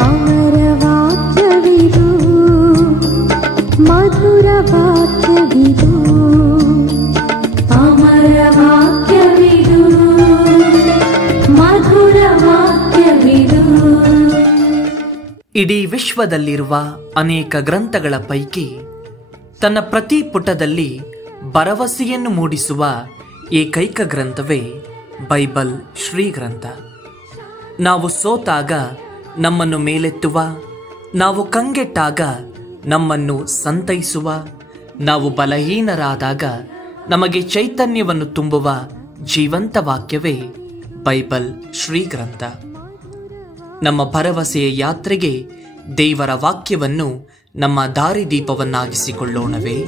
ಅಮರ ವಾಕ್ಯವಿದು, ಮಧುರ ವಾಕ್ಯವಿದು, ಅಮರ ವಾಕ್ಯವಿದು, ಮಧುರ ವಾಕ್ಯವಿದು. ಇಡೀ ವಿಶ್ವದಲ್ಲಿರುವ ಅನೇಕ ಗ್ರಂಥಗಳ ಪೈಕಿ ತನ್ನ ಪ್ರತಿ ಪುಟದಲ್ಲಿ ಭರವಸೆಯನ್ನು ಮೂಡಿಸುವ ಏಕೈಕ ಗ್ರಂಥವೇ ಬೈಬಲ್ ಶ್ರೀಗ್ರಂಥ. ನಾವು ಸೋತಾಗ ನಮ್ಮನ್ನು ಮೇಲೆತ್ತುವ, ನಾವು ಕಂಗೆಟ್ಟಾಗ ನಮ್ಮನ್ನು ಸಂತೈಸುವ, ನಾವು ಬಲಹೀನರಾದಾಗ ನಮಗೆ ಚೈತನ್ಯವನ್ನು ತುಂಬುವ ಜೀವಂತ ವಾಕ್ಯವೇ ಬೈಬಲ್ ಶ್ರೀಗ್ರಂಥ. ನಮ್ಮ ಭರವಸೆಯ ಯಾತ್ರೆಗೆ ದೇವರ ವಾಕ್ಯವನ್ನು ನಮ್ಮ ದಾರಿದೀಪವನ್ನಾಗಿಸಿಕೊಳ್ಳೋಣವೇ?